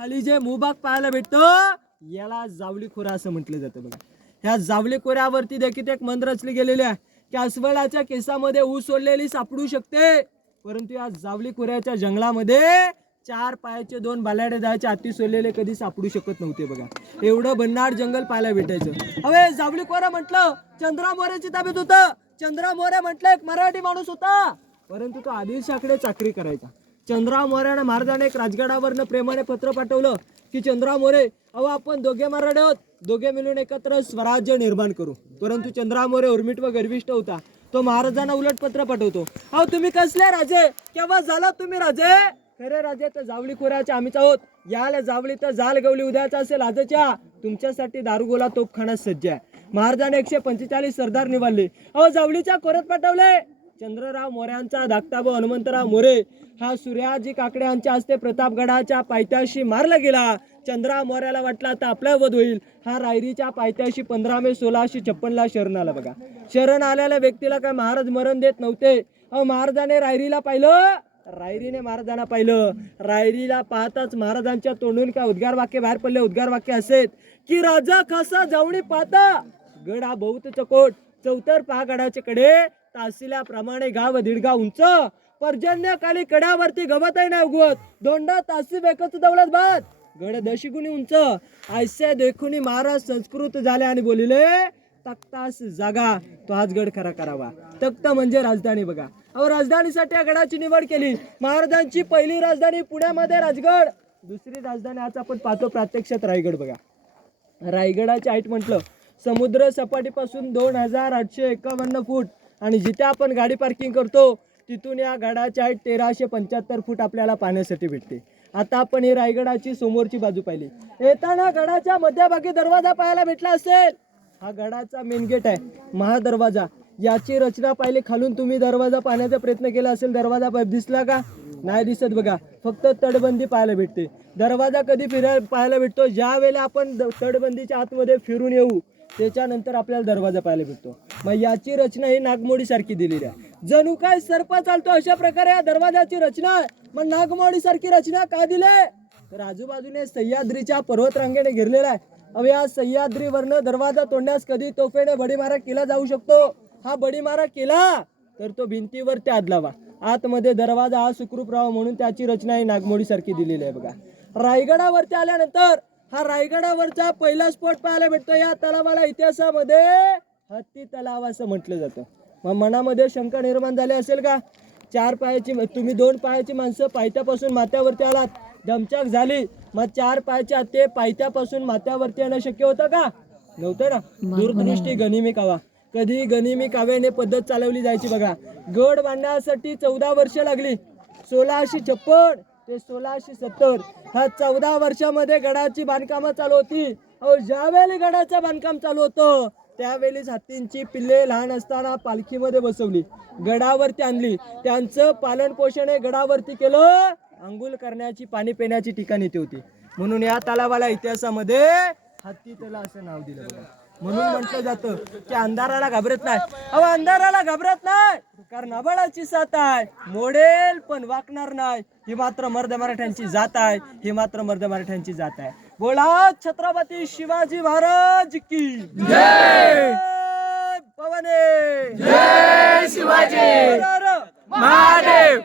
खाली जे भूभाग पाहायला भेटतो याला जावली खोरा असं म्हटलं जातं बघा। ह्या जावली खोऱ्यावरती देखील एक मन रचली गेलेली आहे की अस्वलाच्या केसामध्ये ऊस सोडलेली सापडू शकते, परंतु या जावली खोऱ्याच्या जंगलामध्ये 4 पायाचे 2 बालाडे जायचे हाती सोडलेले कधी सापडू शकत नव्हते बघा। एवढं भन्नाट जंगल पाहायला भेटायचं। हवे जावली खोरा म्हटलं चंद्रा मोरेची ताब्यात होतं। चंद्रा मोरे म्हटलं एक मराठी माणूस होता, परंतु तो आदिलशाकडे चाकरी करायचा। चंद्रा मोरेने महाराजांनी एक राजगडावरनं प्रेमाने पत्र पाठवलं की चंद्रा मोरे अहो आपण दोघे मराठे आहोत, दोघे मिळून एकत्र स्वराज्य निर्माण करू। परंतु चंद्रा मोरे उर्मिट व गर्विष्ठ होता। तो महाराजांना उलट पत्र पाठवतो, अहो तुम्ही कसले राजे, केव्हा झाला तुम्ही राजे? खरे राजे तर जावली खोऱ्याचे आम्हीच आहोत। याला जावली तर जाल गवली उद्याचा असेल आजच्या, तुमच्यासाठी दारुगोला तोफखाना सज्ज आहे। महाराजांनी 145 सरदार निवडले, अहो जावलीच्या खोऱ्यात पाठवले। चंद्रराव मोऱ्यांचा धाकटा भाऊ हनुमंतराव मोरे हा सूर्याजी काकडे यांच्या हस्ते प्रतापगडाच्या पायथ्याशी मारला गेला। चंद्रा मोऱ्याला वाटला आता आपला वध होईल। हा रायरीच्या पायथ्याशी 15 मे 1656 शरण आला बघा। शरण आलेल्या व्यक्तीला काय महाराज मरण देत नव्हते। अहो महाराजाने रायरीला पाहिलं, रायरीने महाराजांना पाहिलं। रायरीला पाहताच महाराजांच्या तोंडून काय उद्गार वाक्य बाहेर पडले। उद्गार वाक्य असेत की राजा खासा जावणी पाहता गड हा बहुत चकोट, चौतर पहा गडाचे कडे तासिल्याप्रमाणे गाव दीडगाव उंच, पर्जन्यकाली कड्यावरती गवतही नाही उगवत, दोंडा तासी बेकच दौलत बाद गड 10 गुणी उंच। ऐसे देखुनी महाराज संस्कृत झाले आणि बोलिले तख्तास जागा तो हाच गड खरा करावा। तख्त म्हणजे राजधानी बघा। अहो राजधानीसाठी या गडाची निवड केली। महाराजांची पहिली राजधानी पुण्यामध्ये राजगड, दुसरी राजधानी आज आपण पाहतो प्रत्यक्षात रायगड बघा। रायगडाची हाईट म्हटलं समुद्र सपाटीपासून 2851 फूट आणि जिथे आपण गाडी पार्किंग करतो तिथून या गडाची हाईट 1375 फूट आपल्याला पाहण्यासाठी भेटते। आता आपण ही रायगडाची समोरची बाजू पाहिली, येताना गडाच्या मध्यभागी दरवाजा पाहायला भेटला असेल। हा गडाचा मेन गेट आहे, महादरवाजा। याची रचना पाहिली खालून, तुम्ही दरवाजा पाहण्याचा प्रयत्न केला असेल, दरवाजा दिसला का? नाही दिसत बघा, फक्त तटबंदी पाहायला भेटते। दरवाजा कधी पाहायला भेटतो? ज्या वेळेला आपण तटबंदीच्या आतमध्ये फिरून येऊ त्याच्यानंतर आपल्याला दरवाजा पाहायला भेटतो। मग याची रचना ही नागमोडी सारखी दिलेली आहे, जणू काय सर्प चालतो अशा प्रकारे या दरवाजाची रचना आहे। मग नागमोडी सारखी रचना का दिले? तर आजूबाजूने सह्याद्रीच्या पर्वतरांगेने घेरलेला आहे। अहो या सह्याद्रीवरनं दरवाजा तोडण्यास कधी तोफेने बडीमारा केला जाऊ शकतो। हा बडीमारा केला तर तो भिंतीवर त्या आदलावा, आतमध्ये दरवाजा हा सुखरूप राहावा म्हणून त्याची रचना ही नागमोडी सारखी दिलेली आहे बघा। रायगडावरती आल्यानंतर हा रायगडावरचा पहिला स्पॉट पाहायला भेटतो। या तलावाला इतिहासामध्ये हत्ती तलाव असं म्हटलं जातं। मग मनामध्ये शंका निर्माण झाली असेल का? 4 पायाची तुम्ही 2 पायाची माणसं पायथ्यापासून माथ्यावरती आलात, दमछाक झाली, मग 4 पायाचे हत्ती पायथ्यापासून माथ्यावरती येणं शक्य होतं का? नव्हतं ना। दूरदृष्टी गनिमी कावा, कधी गनिमी काव्याने पद्धत चालवली जायची बघा। गड बांधण्यासाठी 14 वर्ष लागली, 1656 ते 1670 ह्या 14 वर्षामध्ये गडाची बांधकामं चालू होती। अहो ज्यावेळी गडाचं बांधकाम चालू होतं त्यावेळीच हत्तींची पिल्ले लहान असताना पालखीमध्ये बसवली, गडावरती आणली, त्यांचं पालन पोषण हे गडावरती केलं। अंघोळ करण्याची पाणी पिण्याची ठिकाण इथे होती, म्हणून या तलावाला इतिहासामध्ये हत्ती तलाव असं नाव दिलं बघा। म्हणून म्हटलं जातं की अंधाराला घाबरत नाही। अहो अंधाराला घाबरत नाही कारण अबळाची साथ आहे, मोडेल पण वाकणार नाही। ही मात्र मर्द मराठ्यांची जात आहे, ही मात्र मर्द मराठ्यांची जात आहे। बोला छत्रपती शिवाजी महाराज की जय, पवने जय शिवाजी महादेव।